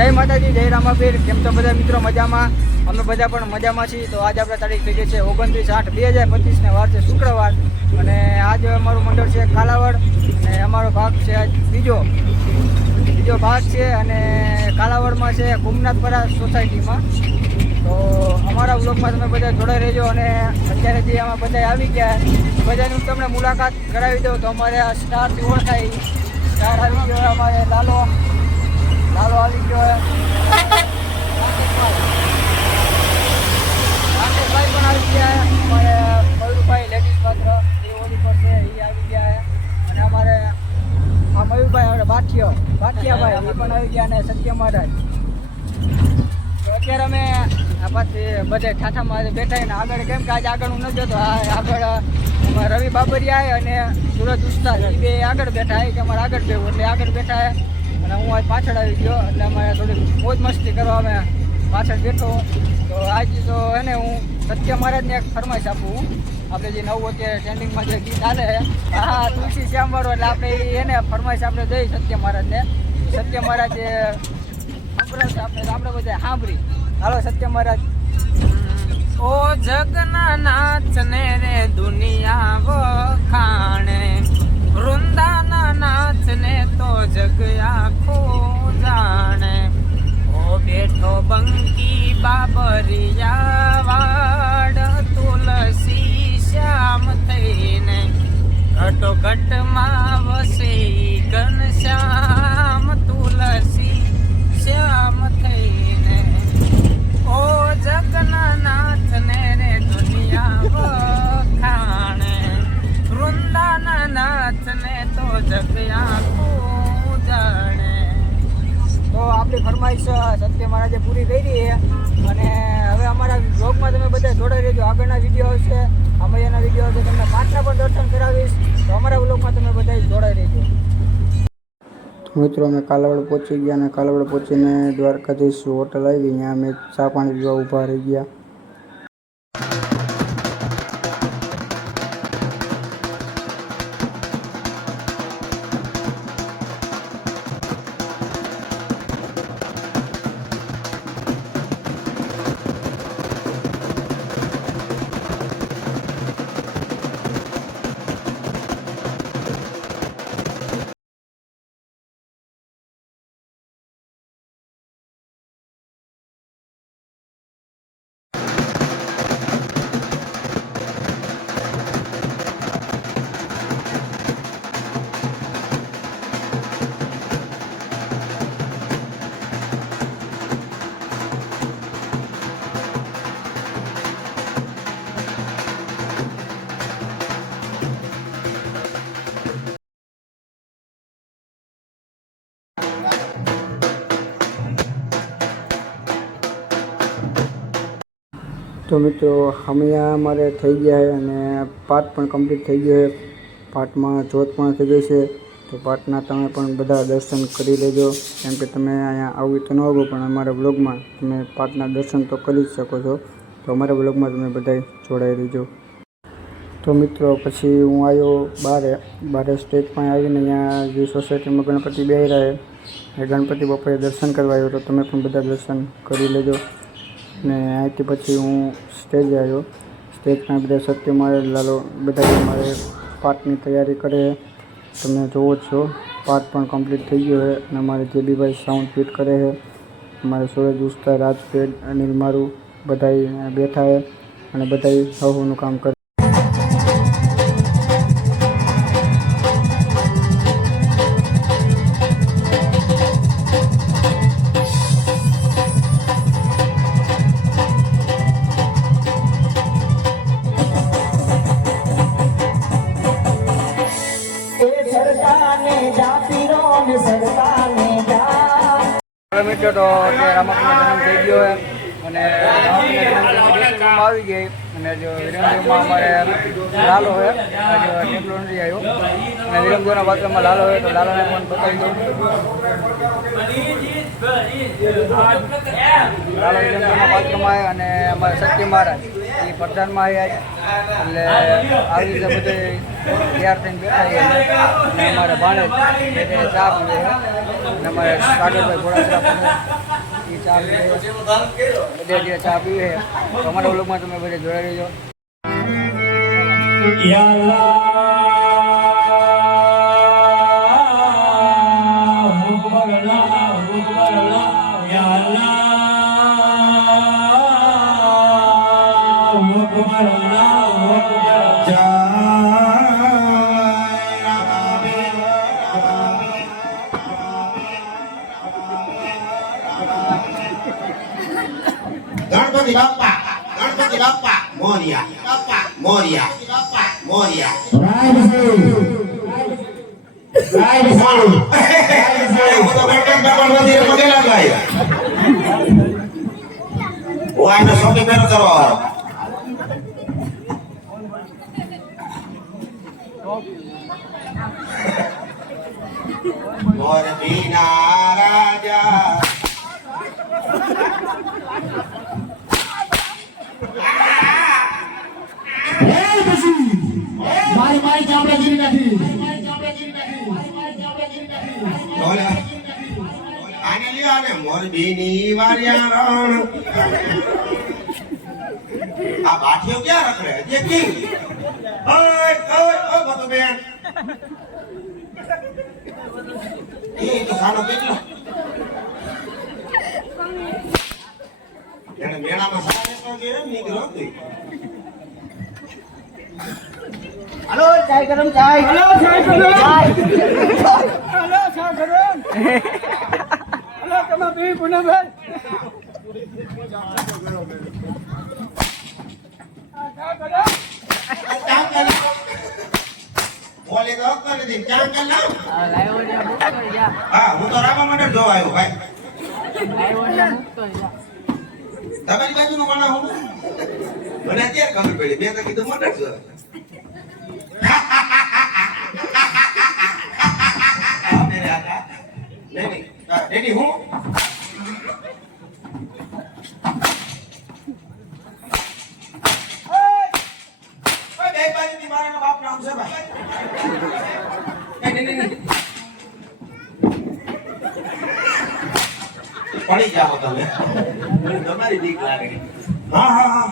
જય માતાજી, જય રામાપીર. કેમ તો બધા મિત્રો મજામાં? અમે બધા પણ મજામાં છીએ. તો આજે આપણે તારીખ થઈ ગઈ છે 29/8/2025 ને વાર છે શુક્રવાર. અને આજે અમારું મંડળ છે કાલાવડ અને અમારો ભાગ છે આજ બીજો ભાગ છે. અને કાલાવડમાં છે કુમનાથપરા સોસાયટીમાં. તો અમારા બ્લોગમાં તમે બધા જોડાઈ રહેજો. અને અત્યારે જે આમાં બધા આવી ગયા બધાની હું તમને મુલાકાત કરાવી દઉં. તો અમારે સ્ટારથી ઓળખાય સ્ટાર આવી ગયો, અમારે લાલો આવી ગયો, રાકેશભાઈ પણ આવી ગયા, અમારે મયુરભાઈ લેડીઝ પાત્ર એ ઓલી પર છે એ આવી ગયા. અને અમારે આ મયુરભાઈ બાઠિયાભાઈ એ પણ આવી ગયા. અને સત્ય મહારાજ. તો અત્યારે અમે પાછી બધે ઠાઠામાં બેઠા ને આગળ, કેમ કે આજે આગળ હું નથી જતો, આગળ રવિ બાબરિયા અને સુરજ ઉસ્તાદ એ બે આગળ બેઠા કે અમારે આગળ બેવું એટલે આગળ બેઠા. અને હું આજ પાછળ આવી ગયો એટલે અમારે થોડી મોજ મસ્તી કરવા અમે પાછળ બેઠો. તો આજ તો એને હું સત્ય મહારાજને એક ફરમાઈશ આપું. આપણે જે નવું અત્યારે ટ્રેન્ડિંગમાં જે ગીત હાલે હા તુલસી શ્યામ વાળો, એટલે આપણે એને ફરમાઈશ આપણે દઈ સત્ય મહારાજને. સત્ય મહારાજ સંભળાવશે આપણે બધા સાંભળી. હાલો સત્ય મહારાજ. ઓ જગના નાચ ને રે દુનિયા વખાણે, વૃંદાના નાચ ને તો જગ આખો જાણે. ઓ બેઠો બંકી બાબરિયા વાડ, તુલસી શ્યામ થઈને ઘટો ઘટમાં વસે ઘનશ્યામ, તુલસી શ્યામ થઈને. ઓ જગના નાથ ને રે દુનિયા વખાણે, વૃંદાના નાથ ને તો જગ આખું જાણે. તો આપણી ફરમાઈશ સત્ય મહારાજે પૂરી કરી. અને હવે અમારા બ્લોગમાં તમે બધા જોડાઈ રહેજો. આગળના વિડીયો આવશે, અમૈયાના વિડીયો આવશે, તમને પાછા પણ દર્શન કરાવીશ. તો અમારા બ્લોગમાં તમે બધા જોડાઈ રહેજો. મિત્રો અમે કાલાવડ પહોંચી ગયા અને કાલાવડ પહોંચીને દ્વારકાધીશ હોટલ આવી. અહીંયા અમે ચા પાણી પીવા ઊભા રહી ગયા. તો મિત્રો હમણાં અમારે થઈ ગયા છે અને પાઠ પણ કમ્પ્લીટ થઈ ગયો છે. પાઠમાં જોત પણ થઈ ગઈ છે. તો પાઠના તમે પણ બધા દર્શન કરી લેજો. કેમ કે તમે અહીંયા આવું તો ન આવો પણ અમારા બ્લોગમાં તમે પાઠના દર્શન તો કરી જ શકો છો. તો અમારા બ્લોગમાં તમે બધા જોડાઈ રહેજો. તો મિત્રો પછી હું આવ્યો બારે સ્ટેજ પર આવીને અહીંયા જે સોસાયટીમાં ગણપતિ બેહરા છે એ ગણપતિ બાપાએ દર્શન કરવા આવ્યો. તો તમે પણ બધા દર્શન કરી લેજો. ને અહીંથી પછી હું સ્ટેજે આવ્યો. સ્ટેજમાં બધા સત્ય મહારાજ લાલો બધા અમારે પાઠની તૈયારી કરે. તમે જોવો છો પાઠ પણ કમ્પ્લીટ થઈ ગયો છે. અને અમારે જે બી ભાઈ સાઉન્ડ ફિટ કરે છે, અમારે સુરજ ઉસ્તાદ, રાજપેટ, અનિલ મારું બધા બેઠા છે અને બધા હવનું કામ કરે. મિત્રો તો રામાપીરનો જન્મ થઈ ગયો અને રામાપીરના આવી ગઈ. અને જો વિરમદેવમાં અમારે લાલો હોય ટેમ્પલો નથી આવ્યો અને વિરમદેવના પાત્રમાં લાલો હોય તો લાલોને પણ બતાવી દઉં. લાલો વિરમદેવના પાત્રમાં આવે અને અમારે સત્ય મહારાજ એ પ્રધાનમાં આવ્યા. એટલે આવી રીતે બધે તૈયાર થઈને બેઠા અને અમારે ભાણે ચા પીવે અને અમારે સાગરભાઈ ઘોડાસરા પણ એ ચા બધે જે ચા પીવે અમારા વ્લોગમાં તમે બધે જોડાઈ રહેજો. ગણપતિ બાપ્પા મોરિયા બાપ્પા મોરિયા શોપિંગ પેલો કરવા વાળો મોર બીના રાજા મારી ચામડાગીરી નથી. આને લ્યો આને મોરબીની વારિયારણ આ બાઠીઓ ક્યાં રખડે હજી કી ઓય બધું બેન એ તો સાનો કેટલો એને મેળામાં સારે તો કે નીકળો હતી. હલો ચાય ગરમ ચાય. હલો ચાય ગરમ હલો ચાય ગરમ હલો તમે પી પુનભાઈ બોલે તો હક નથી ચા કર લાવ. લાઈવ ઓડિયો બુક કરી જા. હા હું તો રામા માટે જોવા આવ્યો ભાઈ. લાઈવ ઓડિયો બુક કરી જા. તમારી બાજુનું બનાવું મને અત્યારે ખબર પડી મેં તો કીધું મને જ નહીં હું બે બાજુથી મારા બાપ નામ છે ભાઈ. પડી જાઓ તમે તમારી બીક લાગે. હા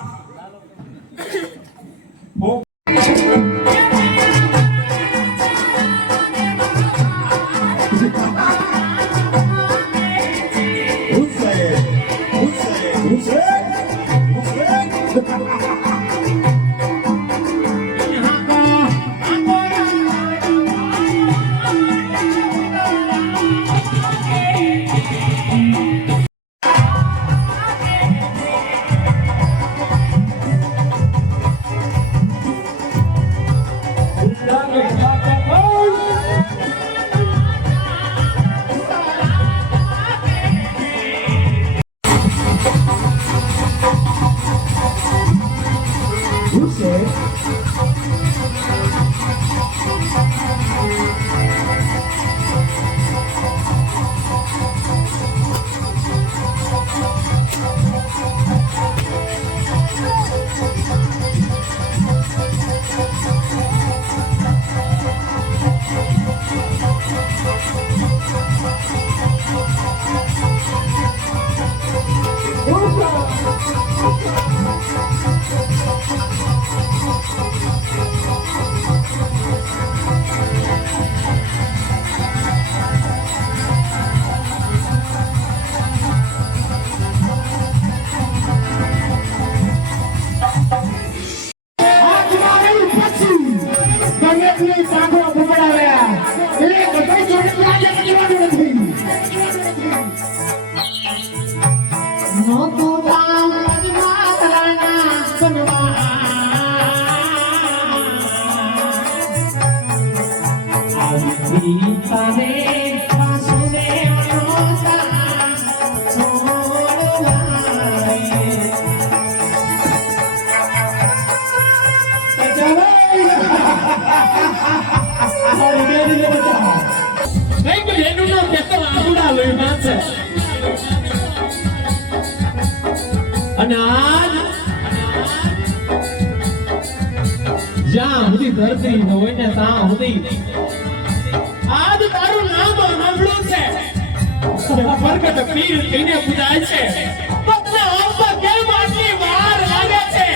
જ્યાં સુધી ધરતી હોય ને ત્યાં સુધી આજ તારું નામ સાંભળ્યું છે પ્રગટ પીર કહીને પૂજાય છે. તો તને આમ કેમ આટલી વાર લાગે છે?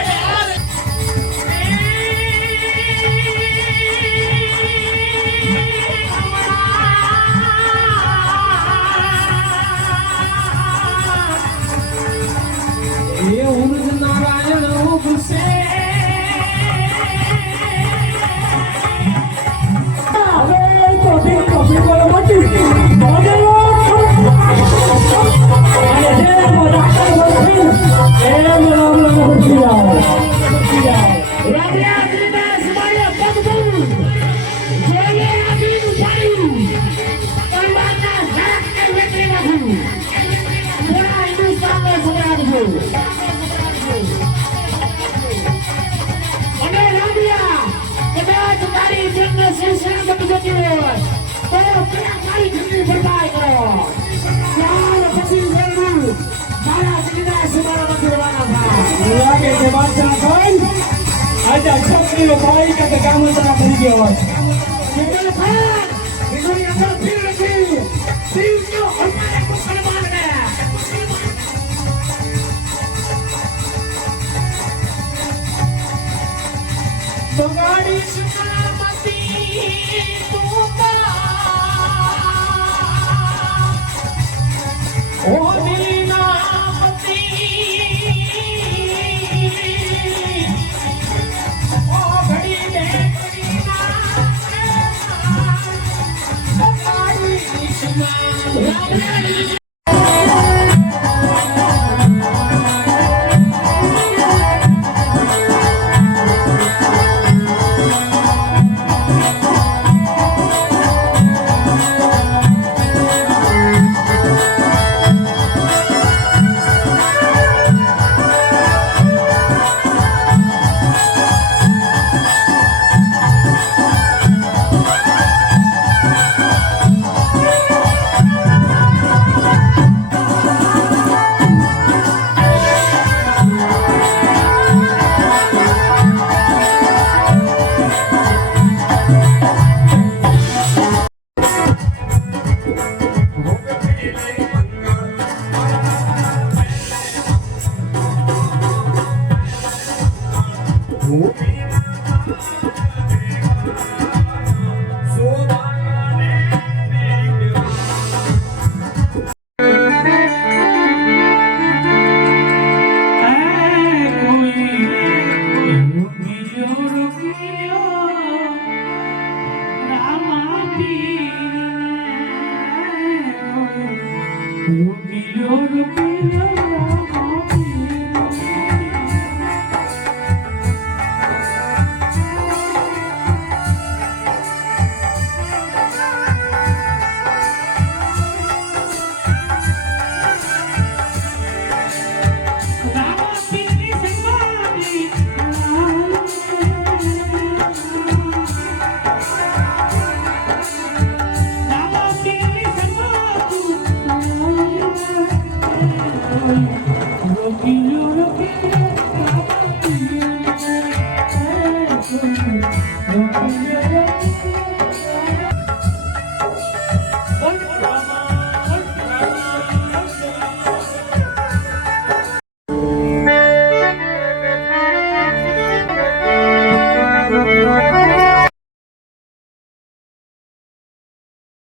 એ ઉર્જ નારાયણ ઉગશે છોકરીનો ભાઈ કે ગામ તારા કરી ગયો